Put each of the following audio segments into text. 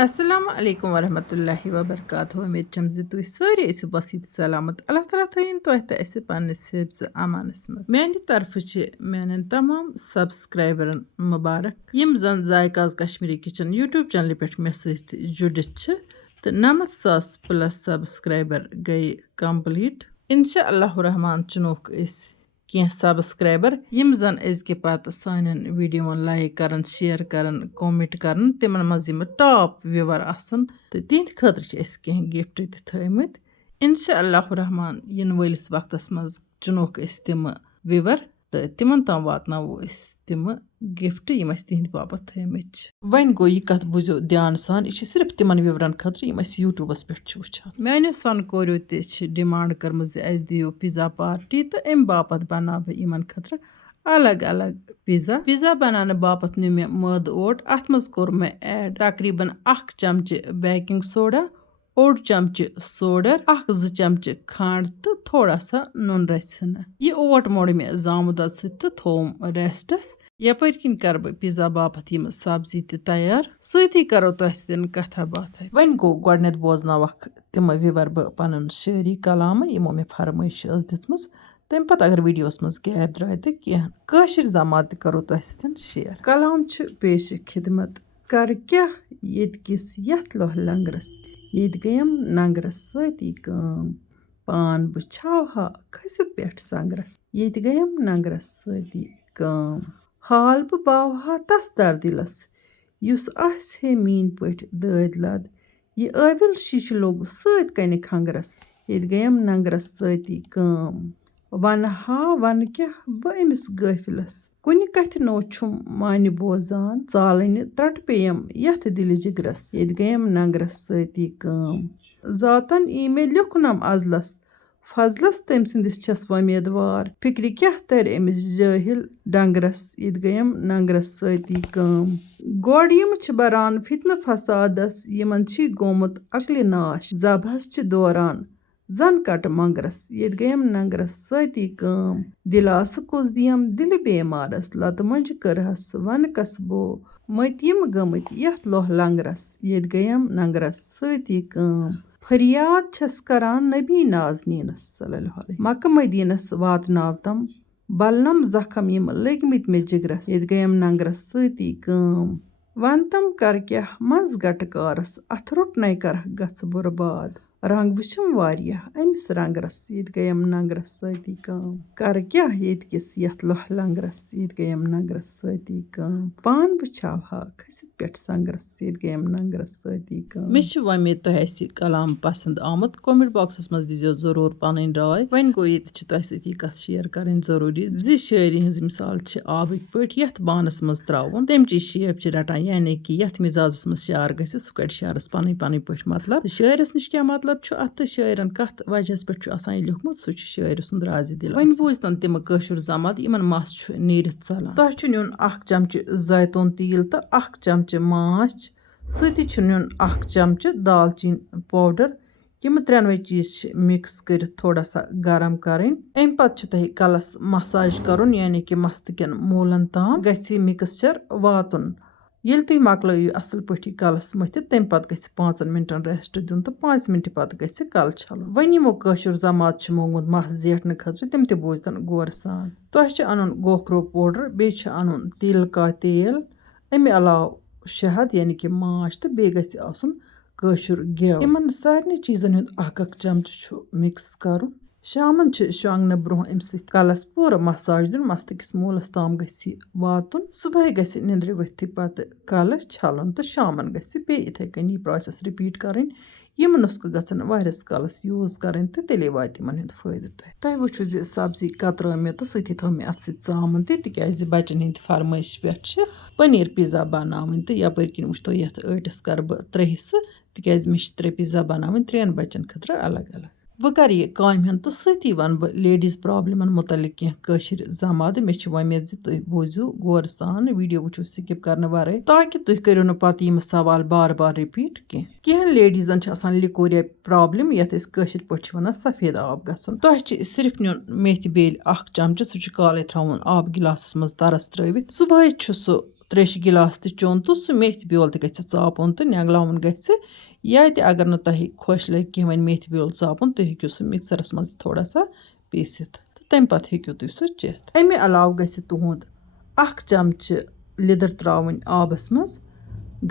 السلام علیکم ورحمۃ اللہ وبرکاتہ امید چھم زِ تُہۍ سٲری ٲسِو بسیٖت سلامت اللہ تعالیٰ تھٲیِن تۄہہِ تہٕ اَسہِ پنٛنِس حِفظِ امانَس منٛز میٛانہِ طرفہٕ چھِ میٛانٮ۪ن تمام سبسکرایبرن مُبارک یِم زن ذایقاز کشمیٖری کِچن یوٗٹیوٗب چنلہِ پٮ۪ٹھ مےٚ سۭتۍ جُڑِتھ چھِ تہٕ 90,000 پٕلس سبسکرایبر گٔیہِ کمپلیٖٹ انشاء اللہ رحمان چُنوکھ أسۍ کینٛہہ سبسکرایبر یِم زن أزکہِ پتہٕ سانٮ۪ن ویٖڈیوون لایک کران شیر کران کومنٹ کران تِمن منٛز یِم ٹاپ وِور آسان تہٕ تِہنٛدِ خٲطرٕ چھِ أسۍ کینٛہہ گفٹ تہِ تھٲیمٕتۍ انشاء اللہ رحمان یِنہٕ وٲلِس وقتس منٛز چُنوکھ أسۍ تِمہٕ وِور تہٕ تِمن تام واتناوو أسۍ تِمہٕ گفٹ یِم اَسہِ تِہنٛدِ باپتھ تھٲیمٕتۍ چھِ وۄنۍ گوٚو یہِ کتھ بوٗزِو دھیان سان یہِ چھِ صرف تِمن وِورن خٲطرٕ یِم أسۍ یوٗٹیوٗبس پٮ۪ٹھ چھِ وٕچھان میٛانیو سۄنہٕ کوریو تہِ چھِ ڈِمانڈ کٔرمٕژ زِ اَسہِ دِیِو پیٖزا پارٹی تہٕ اَمہِ باپتھ بناو بہٕ یِمن خٲطرٕ الگ الگ پیٖزا بناونہٕ باپتھ نیوٗ مےٚ مٲدٕ اوٹ اَتھ منٛز کوٚر مےٚ ایڈ تقریٖباً 1 چمچہٕ بیکِنگ سوڈا 1 چمچہٕ سوڈر 1-2 چمچہٕ کھنٛڈ تہٕ تھوڑا سا نُن رژھِ ژھٕنہٕ یہِ اوٹ موٚڑ مےٚ زامُت دۄدٕ سۭتۍ تہٕ تھووُم ریسٹس یپٲرۍ کِنۍ کرٕ بہٕ پیٖزا باپتھ یِم سبزی تہِ تیار سۭتی کرو تۄہہِ سۭتۍ کتھا باتھا وۄنۍ گوٚو گۄڈٕنٮ۪تھ بوزناوکھ تِمہٕ وِور بہٕ پنُن شٲعری کلامہٕ یِمو مےٚ فرمٲیش ٲس دِژمٕژ تمہِ پتہٕ اگر ویٖڈیوس منٛز گیپ درٛاے تہٕ کینٛہہ کٲشِر زمات تہِ کرو تۄہہِ سۭتۍ شیر کلام چھُ پیشہِ خدمت کر کیٛاہ ییٚتہِ کِس یتھ لوہ لنگرس ییٚتہِ گٔیم ننگرس سۭتی کٲم پان بہٕ چھاوہا کھٔسِتھ پٮ۪ٹھ سنگرس ییٚتہِ گٔیم ننگرس سۭتی کٲم حال بہٕ باوہا تس دردِلس یُس آسہِ ہے میٛٲنۍ پٲٹھۍ دٲدۍ لد یہِ ٲوِل شیٖشہِ لوٚگ سۭتۍ کنہِ کھنگرس ییٚتہِ گٔیم ننگرس سۭتی کٲم ونہٕ ہا ونہٕ کیٛاہ بہٕ أمِس غٲفِلس کُنہِ کتھِ نو چھُم مانہِ بوزان ژالٕنہِ ترٹہٕ پیٚیم یتھ دِلہِ جگرس ییٚتہِ گٔیم ننگرس سۭتی کٲم ذاتن یی مےٚ لیوٚکھنم ازلس فضلس تٔمۍ سٕنٛدِس چھس وۄمیدوار فِکرِ کیٛاہ ترِ أمِس جٲہِل ڈنگرس ییٚتہِ گٔیم ننگرس سۭتی کٲم گۄڈٕ یِم چھِ بران فِتنہٕ فسادس یِمن چھی گوٚمُت عقلہِ ناش ذبحس چھِ دوران زن کٹہٕ منٛگرس ییٚتہِ گٔیم ننگرس سۭتی کٲم دِلاسہٕ کُس دِیم دِلہِ بیمارس لتہٕ منٛجہِ کٔرہس ونہٕ قصبو مٔتۍ یِم گٔمٕتۍ یتھ لوہ لنگرس ییٚتہِ گٔیم ننگرس سۭتی کٲم فریاد چھس کران نبی نازنیٖنس صلی اللہ علیہ مکہ مدیٖنس واتناوتم بلنم زخم یِم لٔگمٕتۍ مےٚ جگرس ییٚتہِ گٔیم ننگرس سۭتی کٲم ونتم کر کیٛاہ منٛز گٹہٕ کارس اتھ روٚٹنے کرکھ گژھٕ بُرباد رنگ وٕچھم واریاہ أمِس رنگرس ییٚتہِ گٔیم ننگرس سۭتی کٲم کر کیٛاہ ییٚتہِ کِس یتھ لوہ لنگرس ییٚتہِ گٔیم ننگرس سۭتی کٲم پان بہٕ چھاوہا کھٔسِتھ پٮ۪ٹھ سنگرس ییٚتہِ گٔیم ننگرس سۭتی کٲم مےٚ چھِ وۄمید تۄہہِ آسہِ یہِ کلام پسنٛد آمُت کومنٹ باکسس منٛز دِزیو ضروٗر پنٕنۍ راے وۄنۍ گوٚو ییٚتہِ چھِ تۄہہِ سۭتۍ یہِ کتھ شیر کرٕنۍ ضروٗری زِ شٲعری ہٕنٛز مثال چھِ آبٕکۍ پٲٹھۍ یتھ بانس منٛز تراوُن تمچی شیپ چھِ رٹان یعنی کہِ یتھ مزازس منٛز شعر گژھِ سُہ کڑِ شعرس پنٕنۍ پنٕنۍ پٲٹھۍ مطلب تہٕ شٲعرس نِش کیٛاہ مطلب چھُ اتھ تہٕ شٲعرن کتھ وجہس پٮ۪ٹھ چھُ آسان یہِ لیوٚکھمُت سُہ چھُ شٲعرٕ سُنٛد رازِ دِل وۄنۍ بوٗزتن تِمہٕ کٲشُر زماد یِمن مس چھُ نیٖرِتھ ژلان تۄہہِ چھُ نیُن 1 چمچہٕ زیتون تیٖل تہٕ 1 چمچہٕ ماچھ سۭتی چھُ نیُن 1 چمچہٕ دالچیٖن پاوڈر یِم ترٛٮ۪نوَے چیٖز چھِ مِکس کٔرِتھ تھوڑا سا گرم کرٕنۍ اَمہِ پتہٕ چھُ تۄہہِ کلس مساج کرُن یعنی کہِ مستہٕ کٮ۪ن موٗلن تام گژھِ یہِ مِکسچر واتُن ییٚلہِ تُہۍ مۄکلٲیِو اصل پٲٹھۍ یہِ کلس مٔتھِتھ تمہِ پتہٕ گژھِ 5 مِنٹن ریسٹ دیُن تہٕ 5 مِنٹہِ پتہٕ گژھِ کلہٕ چھلُن وۄنۍ یِمو کٲشُر زمات چھُ موٚنگمُت مس زیٹھنہٕ خٲطرٕ تِم تہِ بوٗزتن غورٕ سان تۄہہِ چھُ انُن گوکھرو پوڈر بیٚیہِ چھُ انُن تیٖل کا تیل امہِ علاوٕ شہد یعنی کہِ ماچھ تہٕ بیٚیہِ گژھِ آسُن کٲشُر گٮ۪و یِمن سارنٕے چیٖزن ہُنٛد 1 چمچہٕ چھُ مِکس کرُن شامن چھُ شۄنگنہٕ برونٛہہ امہِ سۭتۍ کلس پوٗرٕ مساج دیُن مستہٕ کِس موٗلس تام گژھِ یہِ واتُن صُبحٲے گژھِ نِندرِ ؤتھتھٕے پتہٕ کلہٕ چھلُن تہٕ شامن گژھِ بیٚیہِ یِتھے کٔنی یہِ پروسیس رِپیٖٹ کرٕنۍ یِم نُسخہٕ گژھن واریاہس کالس یوٗز کرٕنۍ تہٕ تیٚلے واتہِ یِمن ہُنٛد فٲیدٕ تۄہہِ وٕچھِو زِ سبزی کترٲو مےٚ تہٕ سۭتی تھٲو مےٚ اتھ سۭتۍ ژامن تہِ تِکیٛازِ بچن ہِنٛدِ فرمٲیش پٮ۪ٹھ چھِ پٔنیٖر پیٖزا بناوٕنۍ تہٕ یپٲرۍ کِنۍ وٕچھتو یتھ ٲٹِس کرٕ بہٕ 3 حصہٕ تِکیٛازِ مےٚ چھِ 3 پیٖزا بناوٕنۍ 3 بچن خٲطرٕ الگ الگ بہٕ کرٕ یہِ کامہِ ہُنٛد تہٕ سۭتی ونہٕ بہٕ لیڈیٖز پرابلمن متعلق کینٛہہ کٲشِر زمادٕ مےٚ چھِ وۄمید زِ تُہۍ بوٗزِو غورٕ سان ویٖڈیو وٕچھِو سِکِپ کرنہٕ ورٲے تاکہِ تُہۍ کٔرِو نہٕ پتہٕ یِم سوال بار بار رِپیٖٹ کینٛہہ لیڈیٖزن چھِ آسان لِکوریا پرابلم یتھ أسۍ کٲشِر پٲٹھۍ چھِ ونان سفید آب گژھُن تۄہہِ چھِ صرف نیُن میتھِ بیٚلۍ 1 چمچہٕ سُہ چھُ کالے تھاوُن آبہٕ گِلاسس منٛز ترس ترٲوِتھ صُبحٲے چھُ سُہ تریشہِ گِلاس تہِ چوٚن تہٕ سُہ میتھِ بیول تہِ گژھِ ژاپُن تہٕ نٮ۪نٛگلاوُن گژھِ. یا تہِ اگر نہٕ تۄہہِ خۄش لگہِ کینٛہہ وۄنۍ میتھِ بیول ژاپُن تُہۍ ہیٚکِو سُہ مِکسَرَس منٛز تھوڑا سا پیٖسِتھ تہٕ تَمہِ پَتہٕ ہیٚکِو تُہۍ سُہ چٮ۪تھ. اَمہِ علاوٕ گژھِ تُہُنٛد 1 چمچہٕ لیٚدٕر ترٛاوٕنۍ آبَس منٛز،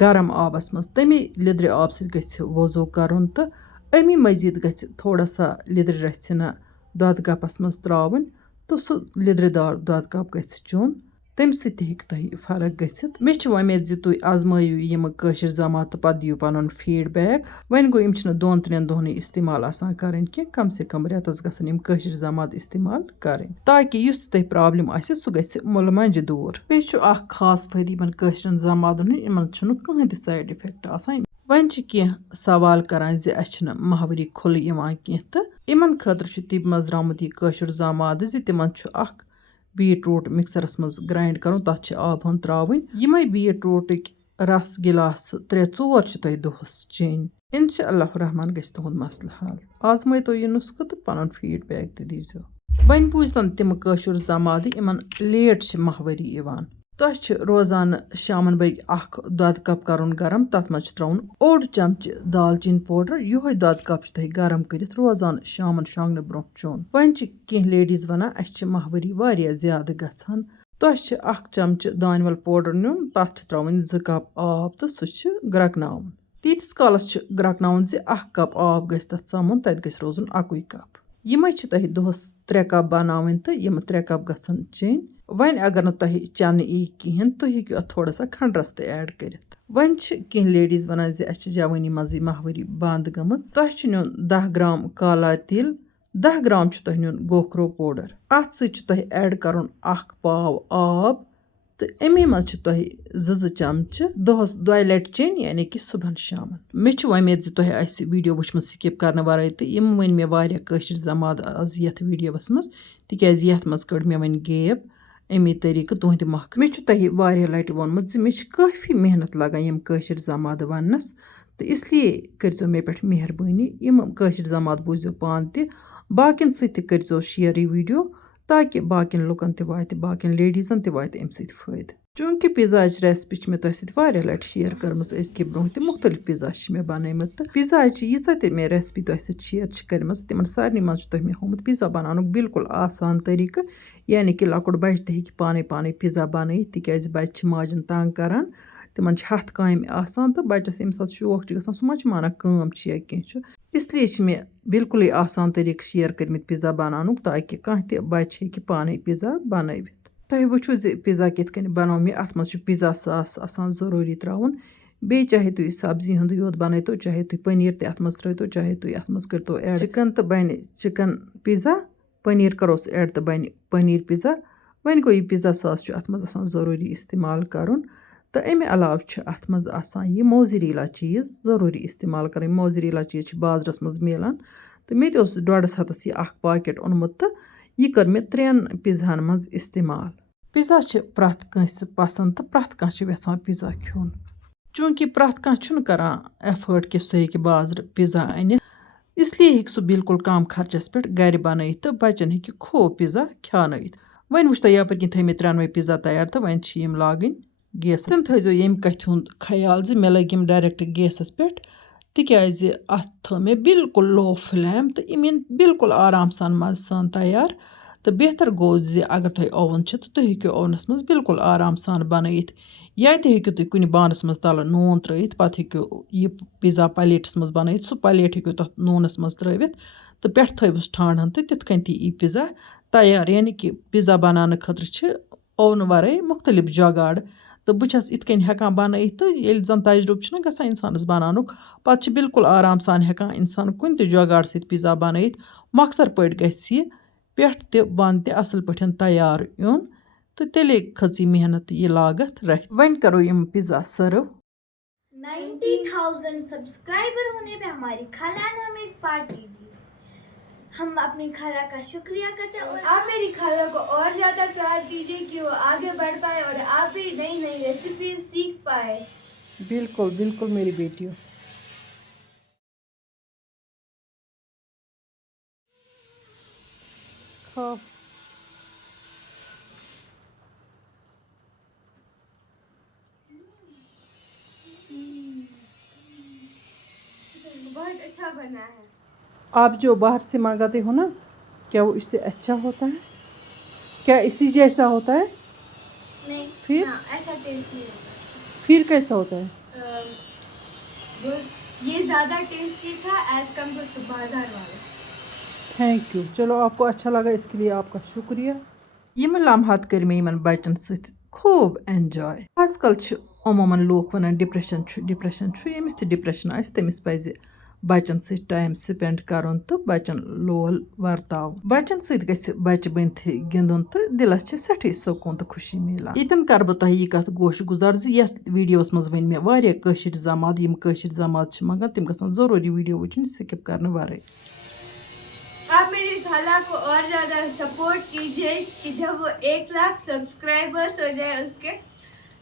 گرم آبَس منٛز. تَمے لیٚدرِ آبہٕ سۭتۍ گژھِ وضوٗ کَرُن تہٕ اَمی مٔزیٖد گژھِ تھوڑا سا لیٚدرِ رَژھِنا دۄدٕ کَپَس منٛز ترٛاوٕنۍ تہٕ سُہ لیٚدرِ دار دۄدٕ کَپ گژھِ چیوٚن. تَمہِ سۭتۍ تہِ ہیٚکہِ تۄہہِ فرق گٔژھِتھ. مےٚ چھِ وۄمید زِ تُہۍ آزمٲیِو یِمہٕ کٲشِر زماد تہٕ پَتہٕ دِیِو پَنُن فیٖڈبیک. وۄنۍ گوٚو یِم چھِنہٕ 2-3 دۄہنٕے استعمال آسان کَرٕنۍ کینٛہہ، کم سے کم رٮ۪تَس گژھن یِم کٲشِر زماد استعمال کَرٕنۍ تاکہِ یُس تہِ تۄہہِ پرٛابلِم آسہِ سُہ گژھِ مُلہٕ مَنٛجہِ دوٗر. بیٚیہِ چھُ اکھ خاص فٲیدٕ یِمن کٲشرٮ۪ن زمادن ہُنٛد، یِمن چھُنہٕ کٕہٕنۍ تہِ سایڈ اِفٮ۪کٹ آسان. وۄنۍ چھِ کینٛہہ سوال کران زِ اَسہِ چھِنہٕ ماہوٲری کھُلہٕ یِوان کینٛہہ تہٕ یِمن خٲطرٕ چھُ تِبہِ منٛز درٛامُت یہِ کٲشُر زمادٕ زِ تِمن چھُ اکھ بیٖٹ روٗٹ مِکسَرَس منٛز گرٛاینٛڈ کَرُن، تَتھ چھِ آبہٕ ہن ترٛاوٕنۍ. یِمَے بیٖٹ روٗٹٕکۍ رس گِلاسہٕ 3-4 چھِ تۄہہِ دۄہس چیٚنۍ. اِنشاء اللہ رحمان گژھِ تُہُنٛد مسلہٕ حل. آزمٲیتو یہِ نُسخہٕ تہٕ پَنُن فیٖڈبیک تہِ دیٖزیو. وۄنۍ بوٗزتن تِم کٲشُر زمادٕ یِمن لیٹ چھِ ماہوٲری یِوان. تۄہہِ چھِ روزانہٕ شامن بٲگۍ 1 دۄدٕ کپ کَرُن گرم، تَتھ منٛز چھُ ترٛاوُن 1 چمچہٕ دالچیٖن پوڈر. یِہوے دۄدٕ کپ چھُ تۄہہِ گرم کٔرِتھ روزانہٕ شامن شۄنٛگنہٕ برونٛہہ چیوٚن. وۄنۍ چھِ کینٛہہ لیڈیٖز وَنان اَسہِ چھِ ماہوٲری واریاہ زیادٕ گژھان. تۄہہِ چھِ 1 چمچہٕ دانہِ ول پوڈر نیُن، تَتھ چھِ ترٛاوٕنۍ 2 کپ آب تہٕ سُہ چھُ گرٛٮ۪کناوُن. تیٖتِس کالس چھُ گرٛٮ۪کناوُن زِ 1 کپ آب گژھِ تَتھ ژَمُن، تَتہِ گژھِ روزُن 1 کپ. یِمے چھِ تۄہہِ دۄہس 3 کپ بناوٕنۍ تہٕ یِم 3 کپ گژھن چیٚنۍ. وۄنۍ اگر نہٕ تۄہہِ چٮ۪نہٕ یی کِہیٖنۍ تُہۍ ہیٚکِو اَتھ تھوڑا سا کھنٛڈرس تہِ ایڈ کٔرِتھ. وۄنۍ چھِ کینٛہہ لیڈیٖز وَنان زِ اَسہِ چھِ جوٲنی منٛزٕے ماہوٲری بنٛد گٔمٕژ. تۄہہِ چھُ نیُن 10 گرام کالا تِل، 10 گرام چھُ تۄہہِ نیُن گوکھرو پوڈر. اَتھ سۭتۍ چھُ تۄہہِ ایڈ کَرُن 1 پاو آب تہٕ اَمے منٛز چھِ تۄہہِ 2 چمچہٕ دۄہس 2 لٹہِ چیٚنۍ، یعنی کہِ صُبحن شامن. مےٚ چھِ وۄمید زِ تۄہہِ آسہِ ویٖڈیو وٕچھمٕژ سِکِپ کرنہٕ وَرٲے تہٕ یِم ؤنۍ مےٚ واریاہ کٲشِر زماد آز یَتھ ویٖڈیوَس منٛز، تِکیٛازِ یَتھ منٛز کٔڑ مےٚ وۄنۍ گیپ اَمی طٔریٖقہٕ تُہنٛدِ مۄکھٕ. مےٚ چھُ تۄہہِ واریاہ لٹہِ ووٚنمُت زِ مےٚ چھِ کٲفی محنت لگان یِم کٲشِر زمادٕ وَننَس تہٕ اِسلیے کٔرۍزیو مےٚ پٮ۪ٹھ مہربٲنی. یِم کٲشِر زماد بوٗزِو پانہٕ تہِ، باقین سۭتۍ تہِ کٔرۍزیو شِیر یہِ ویٖڈیو تاکہِ باقین لُکن تہِ واتہِ، باقین لیڈیٖزن تہِ واتہِ اَمہِ سۭتۍ فٲیدٕ. چوٗنٛکہِ پیٖزاہٕچ ریسپی چھِ مےٚ تۄہہِ سۭتۍ واریاہ لٹہِ شِیر کٔرمٕژ أزکہِ برونٛہہ تہِ. مُختٔلِف پیٖزا چھِ مےٚ بنٲومٕتۍ تہٕ پیٖزاہٕچ ییٖژاہ تہِ مےٚ ریسپی تۄہہِ سۭتۍ شِیر چھِ کٔرمٕژ تِمن سارنٕے منٛز چھُ تۄہہِ مےٚ ہومُت پیٖزا بناونُک بِلکُل آسان طٔریٖقہٕ، یعنی کہِ لۄکُٹ بچہٕ تہِ ہیٚکہِ پانے پیٖزا بنٲیِتھ تِکیٛازِ بچہِ چھِ ماجٮ۪ن تنٛگ کران، تِمن چھِ 100 کامہِ آسان تہٕ بچس ییٚمہِ ساتہٕ شوق چھُ گژھان سُہ ما چھُ مانان کٲم چھِ یا کینٛہہ چھُ. اِسلیے چھِ مےٚ بِلکُلٕے آسان طٔریٖقہٕ شِیر کٔرمٕتۍ پیٖزا بناونُک تاکہِ کانٛہہ تہِ بچہِ ہیٚکہِ پانے پیٖزا بنٲوِتھ. تۄہہِ وٕچھِو زِ پیٖزا کِتھ کٔنۍ بنوو مےٚ. اَتھ منٛز چھُ پیٖزا ساس آسان ضروٗری ترٛاوُن. بیٚیہِ چاہے تُہۍ سبزی ہُنٛدُے یوت بنٲیتو، چاہے تُہۍ پٔنیٖر تہِ اَتھ منٛز ترٛٲیتو، چاہے تُہۍ اَتھ منٛز کٔرۍتو ایڈ چِکن تہٕ بنہِ چِکن پیٖزا، پٔنیٖر کَروس ایڈ تہٕ بنہِ پٔنیٖر پیٖزا. وۄنۍ گوٚو یہِ پیٖزا ساس چھُ اَتھ منٛز آسان ضروٗری استعمال کَرُن تہٕ اَمہِ علاوٕ چھُ اَتھ منٛز آسان یہِ موزریلا چیٖز ضروٗری استعمال کَرٕنۍ. موزریلا چیٖز چھِ بازرَس منٛز مِلان تہٕ مےٚ تہِ اوس 150 ہَتس یہِ 1 پاکٮ۪ٹ اوٚنمُت تہٕ یہِ کٔر مےٚ 3 پیٖزاہن منٛز استعمال. پیٖزا چھِ پرٛٮ۪تھ کٲنٛسہِ پسنٛد تہٕ پرٛٮ۪تھ کانٛہہ چھُ یژھان پیٖزا کھیوٚن. چوٗنٛکہِ پرٛٮ۪تھ کانٛہہ چھُنہٕ کران ایفٲٹ کہِ سُہ ہیٚکہِ بازرٕ پیٖزا أنِتھ، اِسلیے ہیٚکہِ سُہ بِلکُل کم خرچس پٮ۪ٹھ گرِ بنٲیِتھ تہٕ بچن ہیٚکہِ کھوٚو پیٖزا کھیٛانٲیِتھ. وۄنۍ وٕچھ تۄہہِ یپٲرۍ کِنۍ تھٲے مےٚ 3 پیٖزا تیار تہٕ وۄنۍ چھِ یِم لاگٕنۍ گیسَس. تِم تھٲیزیو ییٚمہِ کَتھِ ہُنٛد خیال زِ مےٚ لٲگۍ یِم ڈایریکٹ گیسَس پٮ۪ٹھ، تِکیٛازِ اَتھ تھٲو مےٚ بِلکُل لو فٕلیم تہٕ یِم یِن بِلکُل آرام سان مَزٕ سان تیار. تہٕ بہتر گوٚو زِ اگر تۄہہِ اووُن چھِ تہٕ تُہۍ ہیٚکِو اوونَس منٛز بِلکُل آرام سان بنٲیِتھ. یا تہِ ہیٚکِو تُہۍ کُنہِ بانَس منٛز تَلہٕ نوٗن ترٛٲیِتھ، پَتہٕ ہیٚکِو یہِ پیٖزا پَلیٹَس منٛز بنٲیِتھ. سُہ پَلیٹ ہیٚکِو تَتھ نوٗنَس منٛز ترٛٲوِتھ تہٕ پٮ۪ٹھٕ تھٲوِس ٹھانٛڈَن تہٕ تِتھ کٔنۍ تہِ یی پیٖزا تیار. یعنی کہِ پیٖزا بناونہٕ خٲطرٕ چھِ اوونہٕ وَرٲے مُختٔلِف جگاڑ تہٕ بہٕ چھَس یِتھ کٔنۍ ہٮ۪کان بنٲیِتھ تہٕ ییٚلہِ زَن تجرُبہٕ چھُنہ گژھان اِنسانَس بناونُک پَتہٕ چھِ بِلکُل آرام سان ہٮ۪کان اِنسان کُنہِ تہِ جگاڑ سۭتۍ پیٖزا بنٲیِتھ. مۄخصر پٲٹھۍ گژھِ یہِ پٮ۪ٹھ تہِ بۄنہٕ تہِ اَصٕل پٲٹھۍ تیار یُن تہٕ تیٚلے کھٔژ یہِ محنت یہِ لاگتھ رَتھِ. وۄنۍ کَرو یِم پیٖزا سٔرٕو. 90,000 سبسکرائبر ہونے پہ ہماری خالہ نے ہمیں ایک پارٹی دی. ہم اپنی خالہ کا شکریہ کرتے ہیں اور آپ میری خالہ کو اور زیادہ پیار دیجیے کہ وہ آگے بڑھ پائے اور آپ بھی نئی نئی ریسیپیز سیکھ پائے. بالکل بالکل میری بیٹیوں. کھاو. अच्छा बना है। आप जो बाहर से मंगाते हो ना, क्या वो इससे अच्छा होता है? क्या इसी जैसा होता है? नहीं, फिर? हाँ, ऐसा टेस्ट नहीं होता। फिर कैसा होता है? ये ज़्यादा टेस्टी था एज कम्पेयर टू बाजार वाला। Thank you. चलो आपको अच्छा लगा इसके लिए आपका शुक्रिया. یم لمحات کٔرۍ مےٚ یِمن بچن سۭتۍ خوٗب اٮ۪نجاے. آز کل چھِ عموٗماً لوٗکھ وَنان ڈِپرٮ۪شن چھُ ییٚمِس تہِ ڈِپرٮ۪شن آسہِ تٔمِس پَزِ بچن سۭتۍ ٹایم سپینڈ کرُن تہٕ بچن لول ورتاوُن. بچن سۭتۍ گژھِ بچہِ بٔنتھٕے گِنٛدُن تہٕ دِلس چھِ سٮ۪ٹھٕے سکوٗن تہٕ خوشی میلان. ییٚتٮ۪ن کرٕ بہٕ تۄہہِ یہِ کتھ گوش گُزار زِ یتھ ویڈیوس منٛز ؤنۍ مےٚ واریاہ کٲشِر زماد یِم کٲشِر زماد چھِ منٛگان تِم گژھن ضروٗری ویڈیو وٕچھِنۍ سِکِپ کرنہٕ ورٲے. آپ میری خالہ کو اور زیادہ سپورٹ کیجیے کہ جب وہ 1 لاکھ سبسکرائبرس ہو جائے اس کے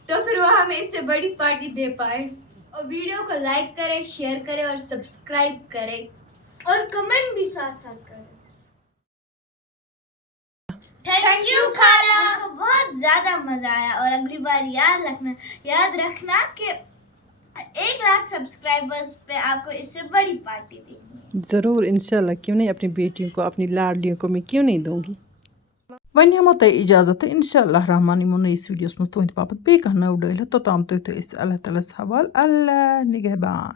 تو پھر وہ ہمیں اس سے بڑی پارٹی دے پائے. اور ویڈیو کو لائک کریں, شیئر کریں اور سبسکرائب کریں اور کمنٹ بھی ساتھ ساتھ کریں. تھینک یو خالہ, کو بہت زیادہ مزہ آیا. اور اگلی بار یاد رکھنا کہ 1 لاکھ سبسکرائبرس پہ آپ کو اس سے بڑی پارٹی دیں گی. ضروٗر اِنشاءاللہ کیوں نہیں اپنی بیٹیوں کو اپنی لاڈلیوں کو میں کیوں نہیں دوں گی. وۄنۍ ہٮ۪مو تۄہہِ اِجازت تہٕ اِنشاءاللہ رحمان یِمو نٔیِس ویٖڈیوَس منٛز تُہنٛدِ باپتھ بیٚیہِ کانٛہہ نٔو ڈٲلۍ تہٕ توٚتام تُہۍ تھٲیِو أسۍ اللہ تعالیٰ ہَس حوالہٕ. اللہ نِگہبان.